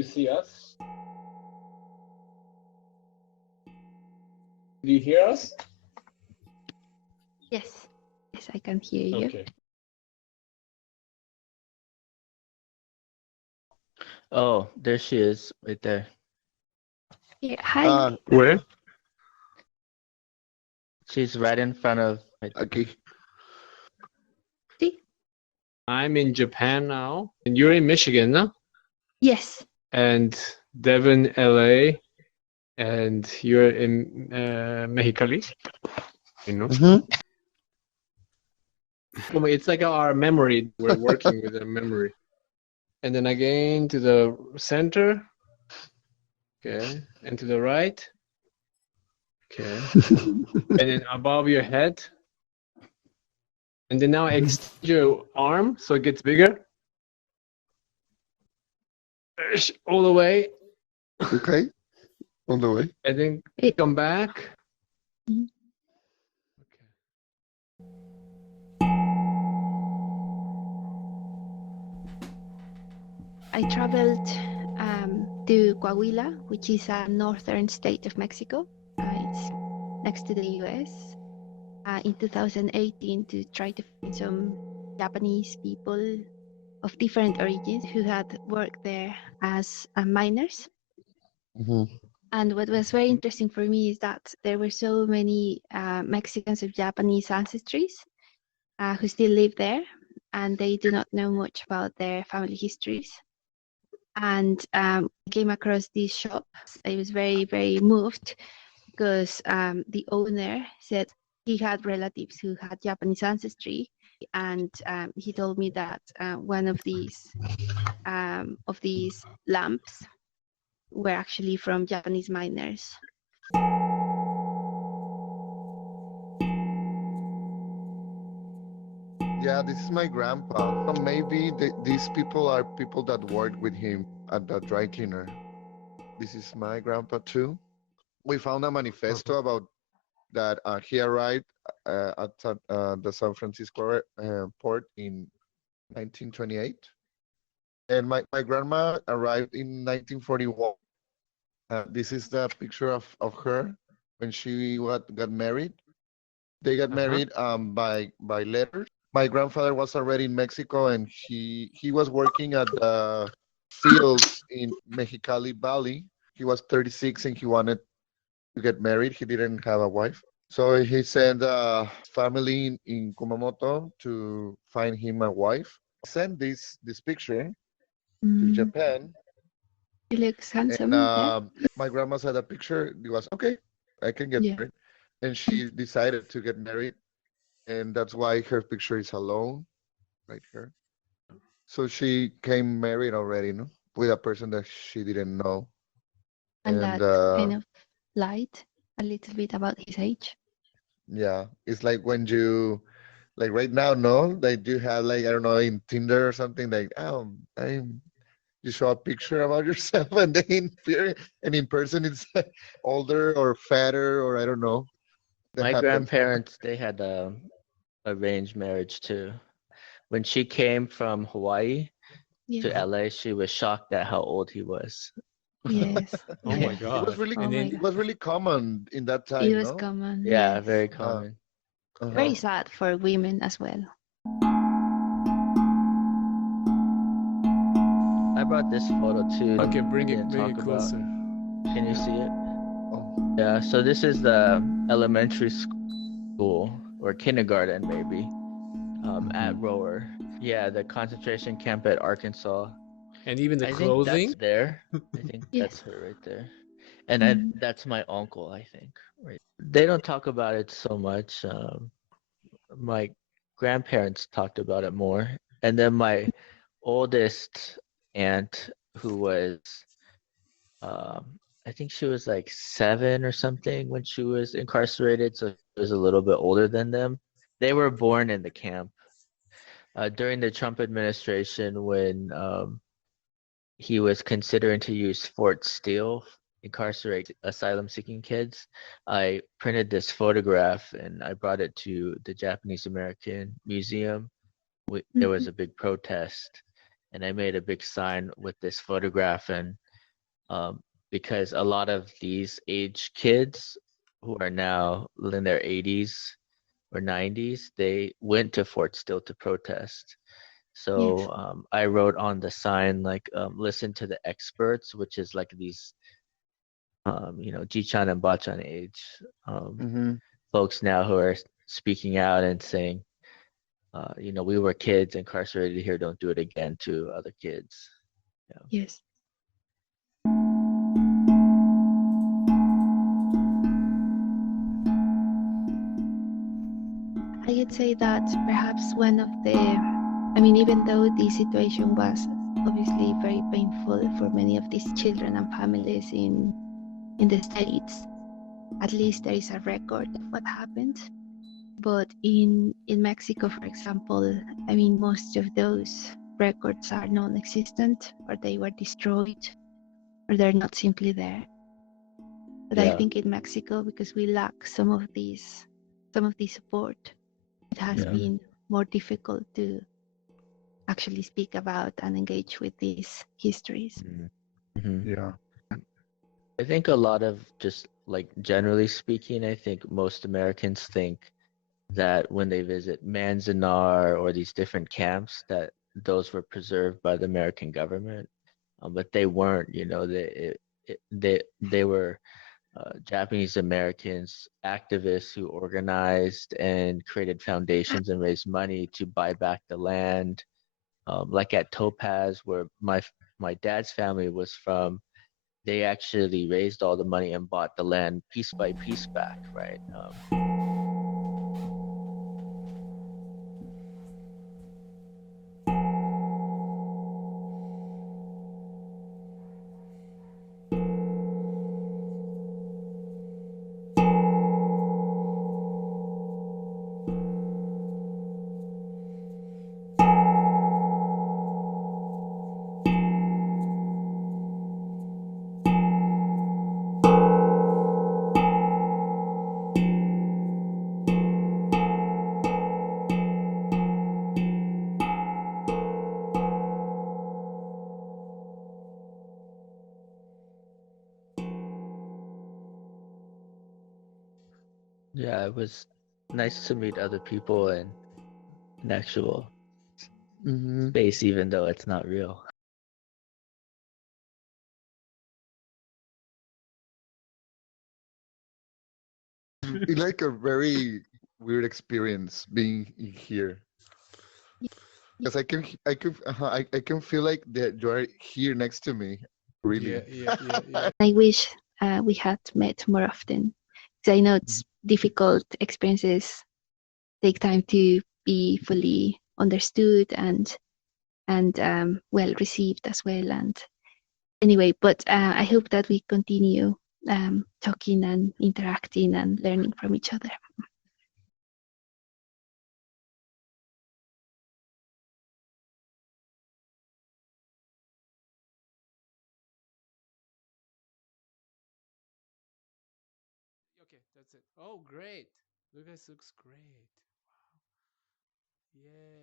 you see us? Do you hear us? Yes. Yes, I can hear you. Okay. Oh, there she is, right there. Yeah, hi. Where? She's right in front of. Okay. See? I'm in Japan now, and you're in Michigan, no? Yes. And Devon, LA, and you're in Mexicali. You know? Come on, it's like our memory. We're working with a memory. And then again to the center. Okay. And to the right. Okay. And then above your head. And then now extend your arm so it gets bigger. All the way. Okay. On the way. And then come back. Mhm. I traveled to Coahuila, which is a northern state of Mexico. It's next to the US. In 2018 to try to find some Japanese people of different origins who had worked there as miners. And what was very interesting for me is that there were so many Mexicans of Japanese ancestries who still live there, and they do not know much about their family histories. And I came across this shop. I was very, very moved because the owner said he had relatives who had Japanese ancestry, and he told me that one of these lamps were actually from Japanese miners. Yeah, this is my grandpa. So maybe these people are people that work with him at the dry cleaner. This is my grandpa too. We found a manifesto about that he arrived at the San Francisco port in 1928. And my grandma arrived in 1941. This is the picture of her when she got married. They got married by letter. My grandfather was already in Mexico, and he was working at the fields in Mexicali Valley. He was 36 and he wanted to get married. He didn't have a wife. So he sent a family in Kumamoto to find him a wife. Sent this picture to Japan. He looks handsome. And my grandma said a picture. It was okay, I can get married. And she decided to get married. And that's why her picture is alone right here. So she came married already, no? With a person that she didn't know. And that kind of lied a little bit about his age. Yeah, it's like when you, like right now, no? Like you have like, I don't know, in Tinder or something, like, you show a picture about yourself and then in person it's older or fatter or I don't know. My grandparents, they had arranged marriage too. When she came from Hawaii to LA, she was shocked at how old he was. Yes. Oh my God. It was really common in that time. It was common. Yeah, yes. very common. Very sad for women as well. I brought this photo too. Okay, bring it closer. Can you see it? Yeah, so this is the elementary school or kindergarten maybe at Rower. Yeah, the concentration camp at Arkansas. And even the I clothing? think that's there. I think that's her right there. And that's my uncle, I think. Right. They don't talk about it so much. My grandparents talked about it more. And then my oldest aunt, who was, I think she was like 7 or something when she was incarcerated. So she was a little bit older than them. They were born in the camp. During the Trump administration, when he was considering to use Fort Steele, incarcerate asylum-seeking kids, I printed this photograph and I brought it to the Japanese American Museum. There was a big protest, and I made a big sign with this photograph, and um, because a lot of these age kids who are now in their 80s or 90s, they went to Fort Still to protest. Yes. So I wrote on the sign like listen to the experts, which is like these Jichan and Bachan age um, Mm-hmm. folks now who are speaking out and saying, we were kids incarcerated here, don't do it again to other kids. Yeah. Yes. I would say that perhaps one of the, I mean, even though the situation was obviously very painful for many of these children and families in the States, at least there is a record of what happened. But in Mexico, for example, I mean, most of those records are non-existent, or they were destroyed, or they're not simply there. But I Yeah. think in Mexico, because we lack some of these support, it has Yeah. been more difficult to actually speak about and engage with these histories. Mm-hmm. Yeah. I think a lot of just like generally speaking, I think most Americans think that when they visit Manzanar or these different camps, that those were preserved by the American government, but they weren't. They were Japanese Americans, activists who organized and created foundations and raised money to buy back the land. Like at Topaz, where my dad's family was from, they actually raised all the money and bought the land piece by piece back, right? Yeah, it was nice to meet other people in an actual Mm-hmm. space, even though it's not real. It's like a very weird experience being in here because I can feel like that you are here next to me. Yeah, Really. yeah, yeah, yeah. I wish we had met more often, because I know it's difficult. Experiences take time to be fully understood and well received as well. And anyway, but I hope that we continue talking and interacting and learning from each other. Okay, that's it. Oh, great. Lucas looks great. Wow. Yay.